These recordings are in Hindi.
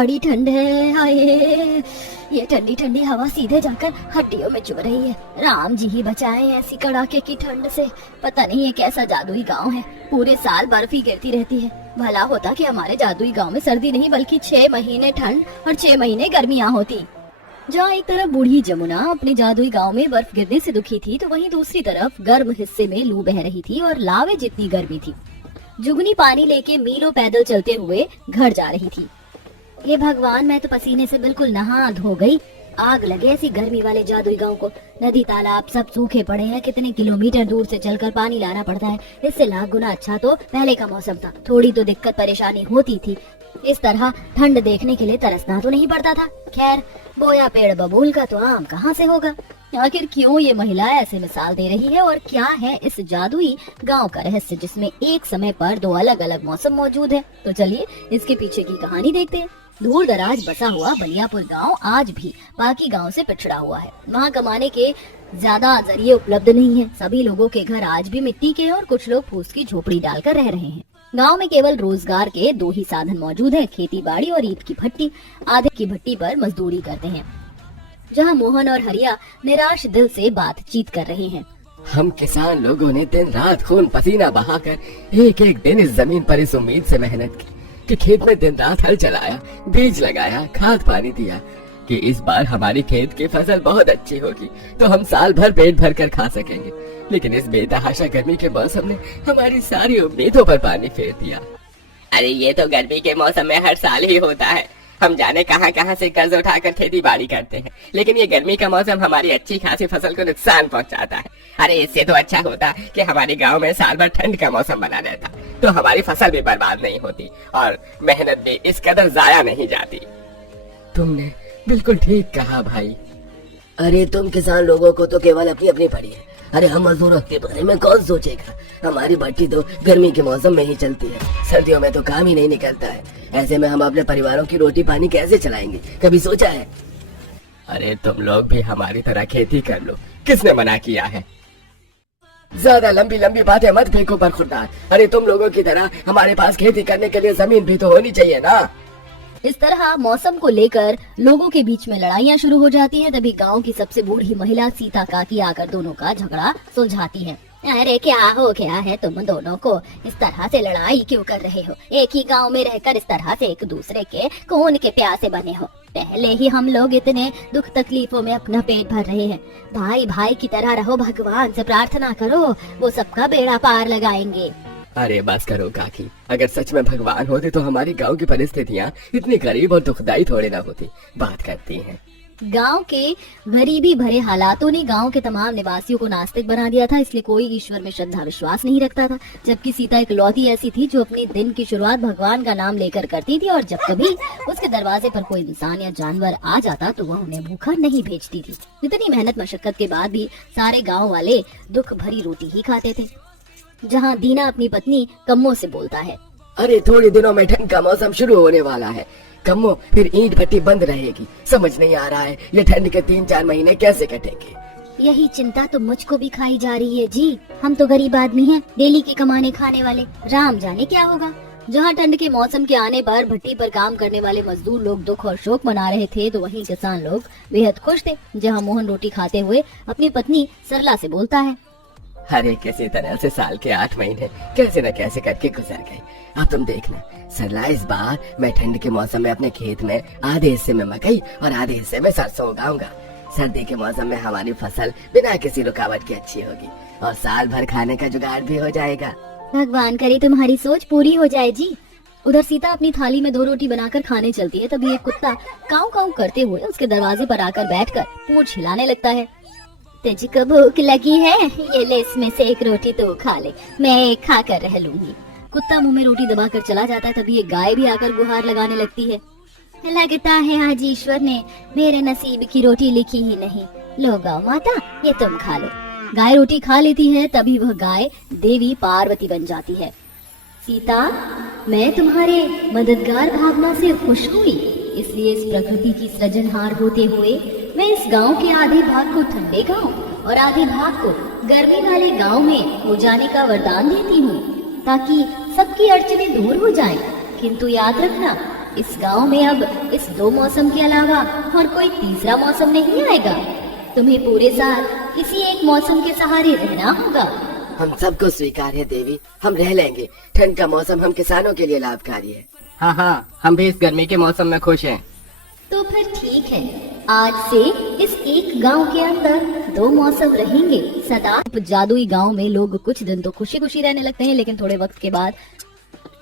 बड़ी ठंड है। हाय, ये ठंडी ठंडी हवा सीधे जाकर हड्डियों में चुभ रही है। राम जी ही बचाए ऐसी कड़ाके की ठंड से। पता नहीं ये कैसा जादुई गांव है, पूरे साल बर्फ ही गिरती रहती है। भला होता कि हमारे जादुई गांव में सर्दी नहीं बल्कि 6 महीने ठंड और 6 महीने गर्मियां होती। जहाँ एक तरफ बूढ़ी जमुना अपने जादुई गांव में बर्फ गिरने से दुखी थी, तो वहीं दूसरी तरफ गर्म हिस्से में लू बह रही थी और लावे जितनी गर्मी थी। जुगनी पानी लेके मीलों पैदल चलते हुए घर जा रही थी। हे भगवान, मैं तो पसीने से बिल्कुल नहा धो गई। आग लगे ऐसी गर्मी वाले जादुई गांव को। नदी तालाब सब सूखे पड़े हैं, कितने किलोमीटर दूर से चलकर पानी लाना पड़ता है। इससे लाख गुना अच्छा तो पहले का मौसम था, थोड़ी तो दिक्कत परेशानी होती थी। इस तरह ठंड देखने के लिए तरसना तो नहीं पड़ता था। खैर, बोया पेड़ बबूल का तो आम कहाँ से होगा। आखिर क्यों ये महिला ऐसे मिसाल दे रही है और क्या है इस जादुई गांव का रहस्य जिसमें एक समय पर 2 अलग अलग मौसम मौजूद है। तो चलिए इसके पीछे की कहानी देखते हैं। दूर दराज बसा हुआ बलियापुर गांव आज भी बाकी गांव से पिछड़ा हुआ है। वहाँ कमाने के ज्यादा जरिए उपलब्ध नहीं है। सभी लोगों के घर आज भी मिट्टी के और कुछ लोग फूस की झोपड़ी डालकर रह रहे हैं। गांव में केवल रोजगार के 2 ही साधन मौजूद हैं, खेती बाड़ी और ईंट की भट्टी। आधे की भट्टी पर मजदूरी करते हैं, जहां मोहन और हरिया निराश दिल से बातचीत कर रहे हैं। हम किसान लोगों ने दिन रात खून पसीना बहाकर एक एक दिन इस जमीन पर इस उम्मीद से मेहनत की कि खेत में दिन रात हल चलाया, बीज लगाया, खाद पानी दिया कि इस बार हमारी खेत की फसल बहुत अच्छी होगी तो हम साल भर पेट भर कर खा सकेंगे। लेकिन इस बेतहाशा गर्मी के मौसम ने हमारी सारी उम्मीदों पर पानी फेर दिया। अरे ये तो गर्मी के मौसम में हर साल ही होता है। हम जाने कहां कहां से कर्ज उठाकर खेती बाड़ी करते हैं, लेकिन ये गर्मी का मौसम हमारी अच्छी खासी फसल को नुकसान पहुंचाता है। अरे इससे तो अच्छा होता कि हमारे गांव में साल भर ठंड का मौसम बना रहता, तो हमारी फसल भी बर्बाद नहीं होती और मेहनत भी इस कदर जाया नहीं जाती। तुमने बिल्कुल ठीक कहा भाई। अरे तुम किसान लोगों को तो केवल अपनी अपनी पड़ी है। अरे हम मजदूरों के बारे में कौन सोचेगा। हमारी भट्टी तो गर्मी के मौसम में ही चलती है, सर्दियों में तो काम ही नहीं निकलता है। ऐसे में हम अपने परिवारों की रोटी पानी कैसे चलाएंगे, कभी सोचा है? अरे तुम लोग भी हमारी तरह खेती कर लो, किसने मना किया है? ज्यादा लंबी लंबी बातें मत फेंको पर खुरदार। अरे तुम लोगों की तरह हमारे पास खेती करने के लिए जमीन भी तो होनी चाहिए ना। इस तरह मौसम को लेकर लोगों के बीच में लड़ाइयाँ शुरू हो जाती हैं। तभी गांव की सबसे बूढ़ी महिला सीता काकी आकर दोनों का झगड़ा सुलझाती है। अरे क्या हो गया है तुम दोनों को, इस तरह से लड़ाई क्यों कर रहे हो? एक ही गांव में रहकर इस तरह से एक दूसरे के खून के प्यासे बने हो। पहले ही हम लोग इतने दुख तकलीफों में अपना पेट भर रहे हैं। भाई भाई की तरह रहो, भगवान से प्रार्थना करो, वो सबका बेड़ा पार लगाएंगे। अरे बस करो काकी, अगर सच में भगवान होते तो हमारी गांव की परिस्थितियाँ इतनी गरीब और दुखदायी थोड़ी ना होती। बात करती हैं। गांव के गरीबी भरे हालातों ने गांव के तमाम निवासियों को नास्तिक बना दिया था, इसलिए कोई ईश्वर में श्रद्धा विश्वास नहीं रखता था। जबकि सीता एक लौती ऐसी थी जो अपने दिन की शुरुआत भगवान का नाम लेकर करती थी और जब कभी उसके दरवाजे पर कोई इंसान या जानवर आ जाता तो वह उन्हें भूखा नहीं भेजती थी। इतनी मेहनत मशक्कत के बाद भी सारे गाँव वाले दुख भरी रोटी ही खाते थे। जहाँ दीना अपनी पत्नी कम्मो से बोलता है, अरे थोड़े दिनों में ठंड का मौसम शुरू होने वाला है कम्मो, फिर ईंट भट्टी बंद रहेगी। समझ नहीं आ रहा है ये ठंड के 3-4 महीने कैसे कटेंगे। यही चिंता तो मुझको भी खाई जा रही है जी। हम तो गरीब आदमी हैं, डेली के कमाने खाने वाले, राम जाने क्या होगा। जहाँ ठंड के मौसम के आने पर भट्टी पर काम करने वाले मजदूर लोग दुख और शोक मना रहे थे, तो वहीं किसान लोग बेहद खुश थे। जहाँ मोहन रोटी खाते हुए अपनी पत्नी सरला से बोलता है, अरे किसी तरह से साल के 8 महीने कैसे न कैसे करके गुजर गए। अब तुम देखना सरला, इस बार मैं ठंड के मौसम में अपने खेत में आधे हिस्से में मकई और आधे हिस्से में सरसों उगाऊंगा। सर्दी के मौसम में हमारी फसल बिना किसी रुकावट के अच्छी होगी और साल भर खाने का जुगाड़ भी हो जाएगा। भगवान करे तुम्हारी सोच पूरी हो जाए जी। उधर सीता अपनी थाली में 2 रोटी बनाकर खाने चलती है, तभी एक कुत्ता काऊ काऊ करते हुए उसके दरवाजे पर आकर बैठकर पूंछ हिलाने लगता है। तुझको भूख लगी है? ये ले, इसमें से एक रोटी तो खा ले, मैं एक खा कर रह लूंगी। कुत्ता मुंह में रोटी दबाकर चला जाता है। तभी एक गाय भी आकर गुहार लगाने लगती है। लगता है आज ईश्वर ने मेरे नसीब की रोटी लिखी ही नहीं। लो गौ माता, ये तुम खा लो। गाय रोटी खा लेती है। तभी वह गाय देवी पार्वती बन जाती है। सीता, मैं तुम्हारे मददगार भावना से खुश हुई, इसलिए इस प्रकृति की सृजनहार होते हुए मैं इस गांव के आधे भाग को ठंडे गांव और आधे भाग को गर्मी वाले गांव में हो जाने का वरदान देती हूँ, ताकि सबकी अड़चनें दूर हो जाएं। किंतु याद रखना, इस गांव में अब इस 2 मौसम के अलावा और कोई तीसरा मौसम नहीं आएगा। तुम्हें पूरे साल किसी एक मौसम के सहारे रहना होगा। हम सबको स्वीकार है देवी, हम रह लेंगे। ठंड का मौसम हम किसानों के लिए लाभकारी है। हाँ हाँ, हम भी इस गर्मी के मौसम में खुश हैं। तो फिर ठीक है, आज से इस एक गांव के अंदर 2 मौसम रहेंगे सदा। जादुई गांव में लोग कुछ दिन तो खुशी खुशी रहने लगते हैं, लेकिन थोड़े वक्त के बाद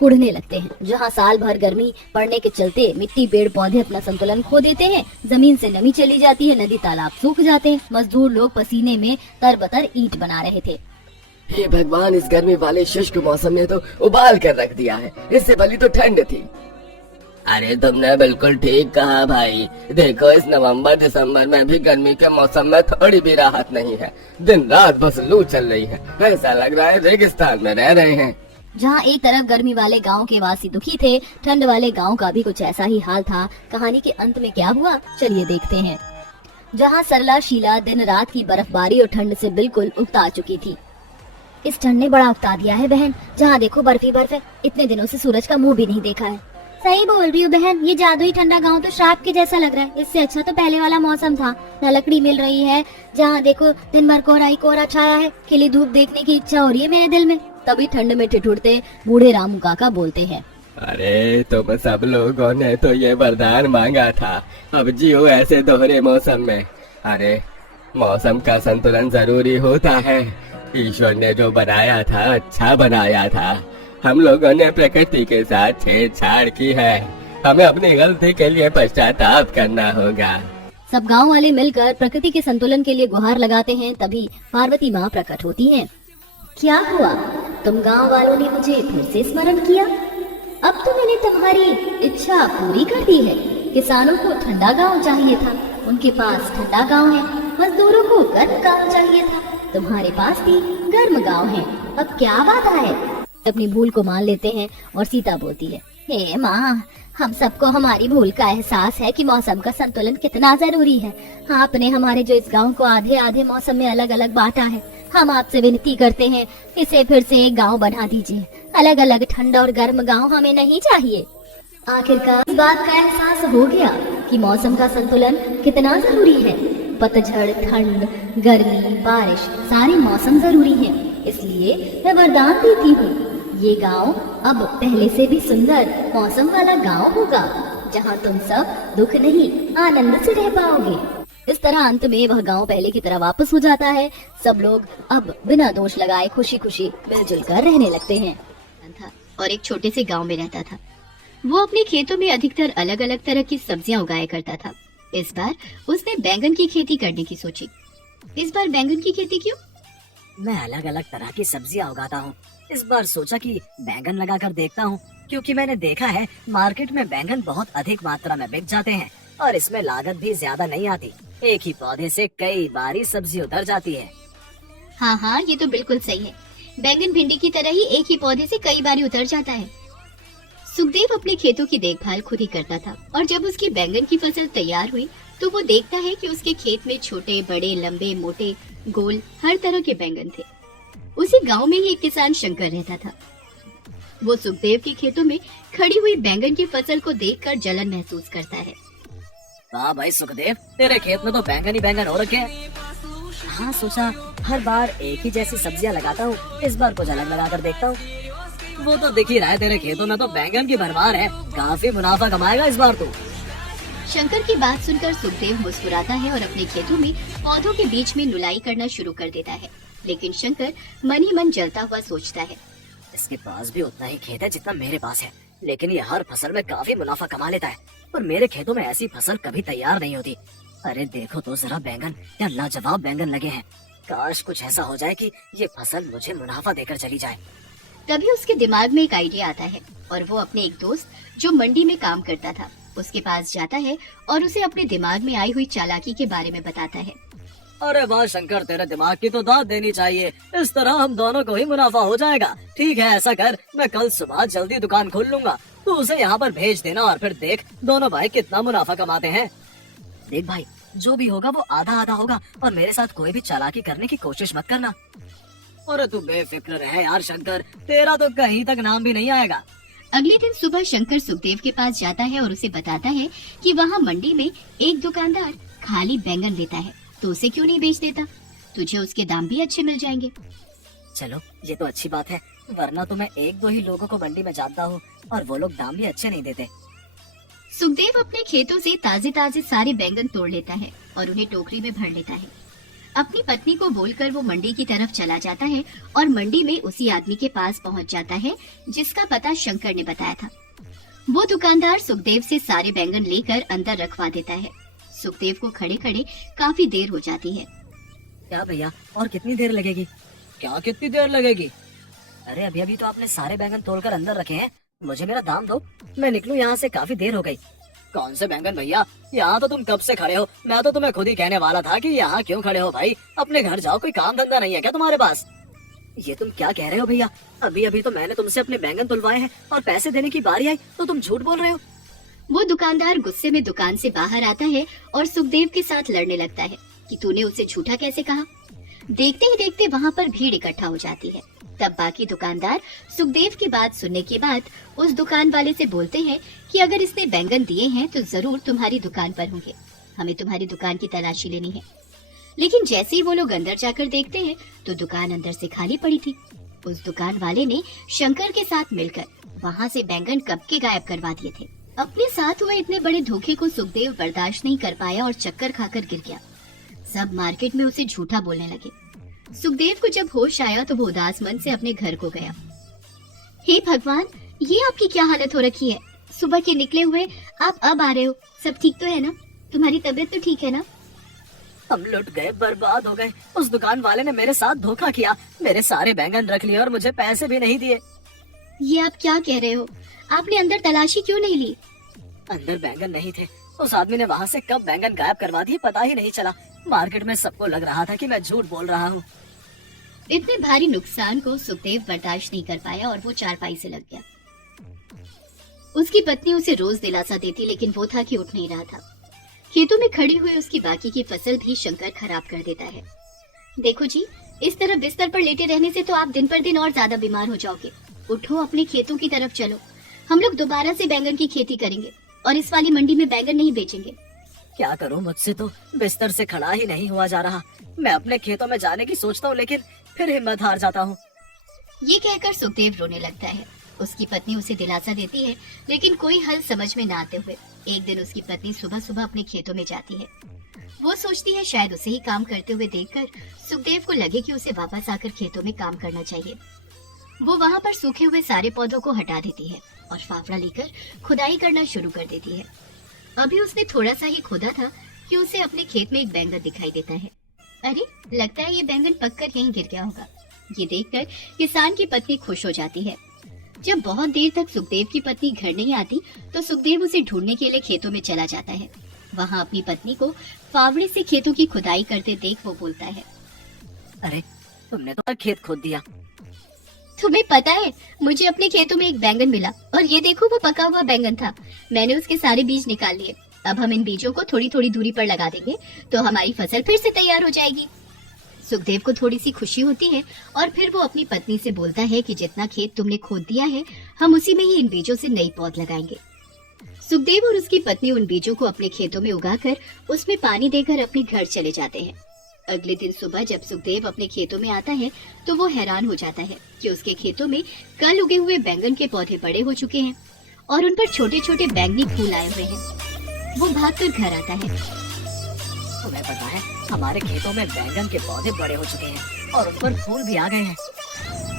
कुढ़ने लगते हैं। जहां साल भर गर्मी पड़ने के चलते मिट्टी पेड़ पौधे अपना संतुलन खो देते हैं, जमीन से नमी चली जाती है, नदी तालाब सूख जाते हैं, मजदूर लोग पसीने में तरबतर ईंट बना रहे थे। हे भगवान, इस गर्मी वाले शुष्क मौसम में तो उबाल कर रख दिया है। इससे भली तो ठंड थी। अरे तुमने बिल्कुल ठीक कहा भाई। देखो, इस नवंबर दिसंबर में भी गर्मी के मौसम में थोड़ी भी राहत नहीं है। दिन रात बस लू चल रही है। ऐसा लग रहा है रेगिस्तान में रह रहे हैं। जहाँ एक तरफ गर्मी वाले गांव के वासी दुखी थे, ठंड वाले गांव का भी कुछ ऐसा ही हाल था। कहानी के अंत में क्या हुआ, चलिए देखते हैं। जहाँ सरला शीला दिन रात की बर्फबारी और ठंड से बिल्कुल उकता चुकी थी। इस ठंड ने बड़ा उकता दिया है बहन, जहाँ देखो बर्फ ही बर्फ है। इतने दिनों से सूरज का मुंह भी नहीं देखा है। सही बोल रही हूँ बहन, ये जादुई ठंडा गांव तो श्राप के जैसा लग रहा है। इससे अच्छा तो पहले वाला मौसम था। न लकड़ी मिल रही है, जहाँ देखो दिन भर कोहरा ही कोहरा छाया है। खिली धूप देखने की इच्छा हो रही है मेरे दिल में। तभी ठंड में ठिठुरते बूढ़े रामू काका बोलते हैं, अरे तुम सब लोगों ने तो ये वरदान मांगा था, अब जियो ऐसे दोहरे मौसम में। अरे मौसम का संतुलन जरूरी होता है। ईश्वर ने जो बनाया था अच्छा बनाया था। हम लोगों ने प्रकृति के साथ छेड़छाड़ की है। हमें अपनी गलती के लिए पश्चाताप करना होगा। सब गांव वाले मिलकर प्रकृति के संतुलन के लिए गुहार लगाते हैं। तभी पार्वती माँ प्रकट होती हैं। क्या हुआ, तुम गांव वालों ने मुझे फिर से स्मरण किया? अब तो मैंने तुम्हारी इच्छा पूरी कर दी है। किसानों को ठंडा गांव चाहिए था, उनके पास ठंडा गांव है। मजदूरों को गर्म गांव चाहिए था, तुम्हारे पास भी गर्म गांव है। अब क्या बात है? अपनी भूल को मान लेते हैं और सीता बोलती है, हे माँ, हम सबको हमारी भूल का एहसास है कि मौसम का संतुलन कितना जरूरी है। आपने हमारे जो इस गांव को आधे आधे मौसम में अलग अलग बांटा है। हम आपसे विनती करते हैं, इसे फिर से एक गांव बना दीजिए। अलग अलग ठंडा और गर्म गांव हमें नहीं चाहिए। आखिरकार इस बात का एहसास हो गया कि मौसम का संतुलन कितना जरूरी है। पतझड़, ठंड, गर्मी, बारिश सारे मौसम जरूरी हैं। इसलिए मैं वरदान देती हूँ, ये गांव अब पहले से भी सुंदर मौसम वाला गांव होगा, जहाँ तुम सब दुख नहीं आनंद से रह पाओगे। इस तरह अंत में वह गांव पहले की तरह वापस हो जाता है। सब लोग अब बिना दोष लगाए खुशी खुशी मिलजुल कर रहने लगते हैं। और एक छोटे से गांव में रहता था। वो अपने खेतों में अधिकतर अलग अलग तरह की सब्जियां उगाया करता था। इस बार उसने बैंगन की खेती करने की सोची। इस बार बैंगन की खेती क्यों? मैं अलग अलग तरह की सब्जियां उगाता हूँ। इस बार सोचा कि बैंगन लगाकर देखता हूँ, क्योंकि मैंने देखा है मार्केट में बैंगन बहुत अधिक मात्रा में बिक जाते हैं और इसमें लागत भी ज्यादा नहीं आती। एक ही पौधे से कई बारी सब्जी उतर जाती है। हाँ, ये तो बिल्कुल सही है। बैंगन भिंडी की तरह ही एक ही पौधे से कई बारी उतर जाता है। सुखदेव अपने खेतों की देखभाल खुद ही करता था और जब उसकी बैंगन की फसल तैयार हुई तो वो देखता है कि उसके खेत में छोटे बड़े, लंबे मोटे, गोल हर तरह के बैंगन थे। उसी गांव में ही एक किसान शंकर रहता था। वो सुखदेव के खेतों में खड़ी हुई बैंगन की फसल को देखकर जलन महसूस करता है। वाह भाई सुखदेव, तेरे खेत में तो बैंगन ही बैंगन हो रखे हैं। हाँ, सोचा हर बार एक ही जैसी सब्जियां लगाता हूँ, इस बार कुछ अलग लगा कर देखता हूँ। वो तो दिख ही रहा है, तेरे खेतों में तो बैंगन की भरमार है। काफी मुनाफा कमाएगा इस बार तो। शंकर की बात सुनकर सुखदेव मुस्कुराता है और अपने खेतों में पौधों के बीच में नुलाई करना शुरू कर देता है। लेकिन शंकर मन ही मन जलता हुआ सोचता है, इसके पास भी उतना ही खेत है जितना मेरे पास है, लेकिन ये हर फसल में काफी मुनाफा कमा लेता है और मेरे खेतों में ऐसी फसल कभी तैयार नहीं होती। अरे देखो तो जरा बैंगन, क्या लाजवाब बैंगन लगे हैं। काश कुछ ऐसा हो जाए कि ये फसल मुझे मुनाफा देकर चली जाए। तभी उसके दिमाग में एक आइडिया आता है और वो अपने एक दोस्त जो मंडी में काम करता था उसके पास जाता है और उसे अपने दिमाग में आई हुई चालाकी के बारे में बताता है। अरे वाह शंकर, तेरे दिमाग की तो दाद देनी चाहिए। इस तरह हम दोनों को ही मुनाफा हो जाएगा। ठीक है, ऐसा कर, मैं कल सुबह जल्दी दुकान खोल लूंगा, तो उसे यहाँ पर भेज देना और फिर देख दोनों भाई कितना मुनाफा कमाते हैं। देख भाई, जो भी होगा वो आधा आधा होगा और मेरे साथ कोई भी चालाकी करने की कोशिश मत करना। अरे तू बेफिक्र रहे यार शंकर, तेरा तो कहीं तक नाम भी नहीं आएगा। अगले दिन सुबह शंकर सुखदेव के पास जाता है और उसे बताता है कि वहाँ मंडी में एक दुकानदार खाली बैंगन लेता है, तो उसे क्यों नहीं बेच देता? तुझे उसके दाम भी अच्छे मिल जाएंगे। चलो ये तो अच्छी बात है, वरना तो मैं एक दो ही लोगों को मंडी में जानता हूँ और वो लोग दाम भी अच्छे नहीं देते। सुखदेव अपने खेतों से ताजे ताजे सारे बैंगन तोड़ लेता है और उन्हें टोकरी में भर लेता है। अपनी पत्नी को बोलकर वो मंडी की तरफ चला जाता है और मंडी में उसी आदमी के पास पहुंच जाता है जिसका पता शंकर ने बताया था। वो दुकानदार सुखदेव से सारे बैंगन लेकर अंदर रखवा देता है। सुखदेव को खड़े खड़े काफी देर हो जाती है। क्या भैया, और कितनी देर लगेगी? क्या कितनी देर लगेगी? अरे अभी अभी तो आपने सारे बैंगन तोड़कर अंदर रखे हैं, मुझे मेरा दाम दो, मैं निकलूं यहाँ से, काफी देर हो गई। कौन से बैंगन भैया, यहाँ तो तुम कब से खड़े हो? मैं तो तुम्हें खुद ही कहने वाला था कि यहाँ क्यों खड़े हो भाई, अपने घर जाओ, कोई काम धंधा नहीं है क्या तुम्हारे पास? ये तुम क्या कह रहे हो भैया, अभी अभी तो मैंने तुमसे अपने बैंगन तुलवाए हैं और पैसे देने की बारी आई तो तुम झूठ बोल रहे हो। वो दुकानदार गुस्से में दुकान से बाहर आता है और सुखदेव के साथ लड़ने लगता है कि तूने उसे झूठा कैसे कहा। देखते ही देखते वहाँ पर भीड़ इकट्ठा हो जाती है। तब बाकी दुकानदार सुखदेव की बात सुनने के बाद उस दुकान वाले से बोलते हैं कि अगर इसने बैंगन दिए हैं तो जरूर तुम्हारी दुकान पर होंगे, हमें तुम्हारी दुकान की तलाशी लेनी है। लेकिन जैसे ही वो लोग अंदर जाकर देखते हैं तो दुकान अंदर से खाली पड़ी थी। उस दुकान वाले ने शंकर के साथ मिलकर वहाँ से बैंगन कब के गायब करवा दिए थे। अपने साथ हुए इतने बड़े धोखे को सुखदेव बर्दाश्त नहीं कर पाया और चक्कर खाकर गिर गया। सब मार्केट में उसे झूठा बोलने लगे। सुखदेव को जब होश आया तो वो उदास मन से अपने घर को गया। हे भगवान, ये आपकी क्या हालत हो रखी है? सुबह के निकले हुए आप अब आ रहे हो, सब ठीक तो है ना? तुम्हारी तबीयत तो ठीक है ना? हम लुट गए, बर्बाद हो गए। उस दुकान वाले ने मेरे साथ धोखा किया, मेरे सारे बैंगन रख लिए और मुझे पैसे भी नहीं दिए। ये आप क्या कह रहे हो? आपने अंदर तलाशी क्यों नहीं ली? अंदर बैंगन नहीं थे, उस आदमी ने वहाँ से कब बैंगन गायब करवा दिए पता ही नहीं चला। मार्केट में सबको लग रहा था कि मैं झूठ बोल रहा हूँ। इतने भारी नुकसान को सुखदेव बर्दाश्त नहीं कर पाया और वो चारपाई से लग गया। उसकी पत्नी उसे रोज दिलासा देती, लेकिन वो था कि उठ नहीं रहा था। खेतों में खड़ी हुई उसकी बाकी की फसल भी शंकर खराब कर देता है। देखो जी, इस तरह बिस्तर पर लेटे रहने से तो आप दिन पर दिन और ज्यादा बीमार हो जाओगे। उठो, अपने खेतों की तरफ चलो, हम लोग दोबारा से बैंगन की खेती करेंगे और इस वाली मंडी में बैंगन नहीं बेचेंगे। क्या करूं, मुझसे तो बिस्तर से खड़ा ही नहीं हुआ जा रहा। मैं अपने खेतों में जाने की सोचता हूँ लेकिन फिर हिम्मत हार जाता हूँ। ये कहकर सुखदेव रोने लगता है। उसकी पत्नी उसे दिलासा देती है, लेकिन कोई हल समझ में न आते हुए एक दिन उसकी पत्नी सुबह सुबह अपने खेतों में जाती है। वो सोचती है शायद उसे ही काम करते हुए देखकर सुखदेव को लगे कि उसे वापस आकर खेतों में काम करना चाहिए। वो वहाँ पर सूखे हुए सारे पौधों को हटा देती है और फावड़ा लेकर खुदाई करना शुरू कर देती है। अभी उसने थोड़ा सा ही खोदा था कि उसे अपने खेत में एक बैंगन दिखाई देता है। अरे, लगता है ये बैंगन पककर यहीं गिर गया होगा। ये देखकर किसान की पत्नी खुश हो जाती है। जब बहुत देर तक सुखदेव की पत्नी घर नहीं आती तो सुखदेव उसे ढूंढने के लिए खेतों में चला जाता है। वहाँ अपनी पत्नी को फावड़े से खेतों की खुदाई करते देख वो बोलता है, अरे तुमने तो खेत खोद दिया। तुम्हें पता है, मुझे अपने खेतों में एक बैंगन मिला और ये देखो वो पका हुआ बैंगन था। मैंने उसके सारे बीज निकाल लिए। अब हम इन बीजों को थोड़ी थोड़ी दूरी पर लगा देंगे तो हमारी फसल फिर से तैयार हो जाएगी। सुखदेव को थोड़ी सी खुशी होती है और फिर वो अपनी पत्नी से बोलता है कि जितना खेत तुमने खोद दिया है हम उसी में ही इन बीजों से नई पौध लगाएंगे। सुखदेव और उसकी पत्नी उन बीजों को अपने खेतों में उगाकर उसमें पानी देकर अपने घर चले जाते हैं। अगले दिन सुबह जब सुखदेव अपने खेतों में आता है तो वो हैरान हो जाता है कि उसके खेतों में कल उगे हुए बैंगन के पौधे बड़े हो चुके हैं और उन पर छोटे छोटे बैंगनी फूल आए हुए हैं। वो भागकर घर आता है। तुम्हें पता है, हमारे खेतों में बैंगन के पौधे बड़े हो चुके हैं और उन पर फूल भी आ गए हैं।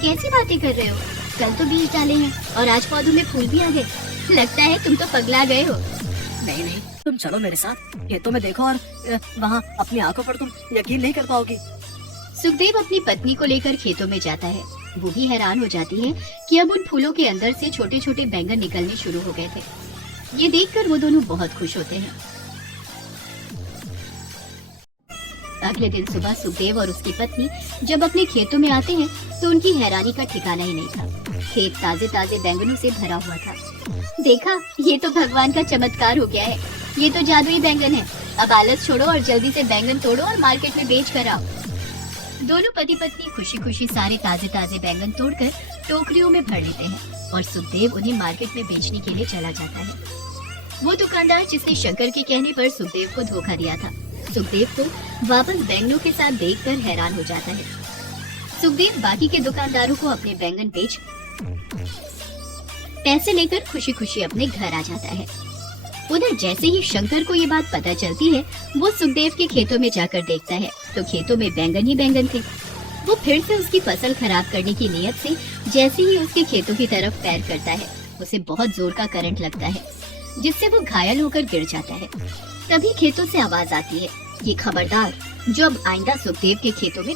कैसी बातें कर रहे हो? कल तो बीज डाले हैं और आज पौधों में फूल भी आ गए। लगता है तुम तो पगला गए हो। नहीं नहीं, तुम चलो मेरे साथ, खेतों में देखो और वहाँ अपनी आंखों पर तुम यकीन नहीं कर पाओगी। सुखदेव अपनी पत्नी को लेकर खेतों में जाता है। वो भी हैरान हो जाती है कि अब उन फूलों के अंदर से छोटे छोटे बैंगन निकलने शुरू हो गए थे। ये देखकर वो दोनों बहुत खुश होते हैं। अगले दिन सुबह सुखदेव और उसकी पत्नी जब अपने खेतों में आते हैं तो उनकी हैरानी का ठिकाना ही नहीं था। खेत ताजे ताजे बैंगनों से भरा हुआ था। देखा, ये तो भगवान का चमत्कार हो गया है। ये तो जादुई बैंगन है। अब आलस छोड़ो और जल्दी से बैंगन तोड़ो और मार्केट में बेच कर आओ। दोनों पति पत्नी खुशी खुशी सारे ताजे ताजे बैंगन तोड़कर टोकरियों में भर लेते हैं और सुखदेव उन्हें मार्केट में बेचने के लिए चला जाता है। वो दुकानदार जिसने शंकर के कहने पर सुखदेव को धोखा दिया था, सुखदेव को वापस बैंगनों के साथ देखकर हैरान हो जाता है। सुखदेव बाकी के दुकानदारों को अपने बैंगन बेच पैसे लेकर खुशी खुशी अपने घर आ जाता है। उधर जैसे ही शंकर को ये बात पता चलती है, वो सुखदेव के खेतों में जाकर देखता है तो खेतों में बैंगन ही बैंगन थे। वो फिर से उसकी फसल खराब करने की नीयत से जैसे ही उसके खेतों की तरफ पैर करता है, उसे बहुत जोर का करंट लगता है, जिससे वो घायल होकर गिर जाता है। तभी खेतों से आवाज आती है, ये खबरदार, जो अब आइंदा सुखदेव के खेतों में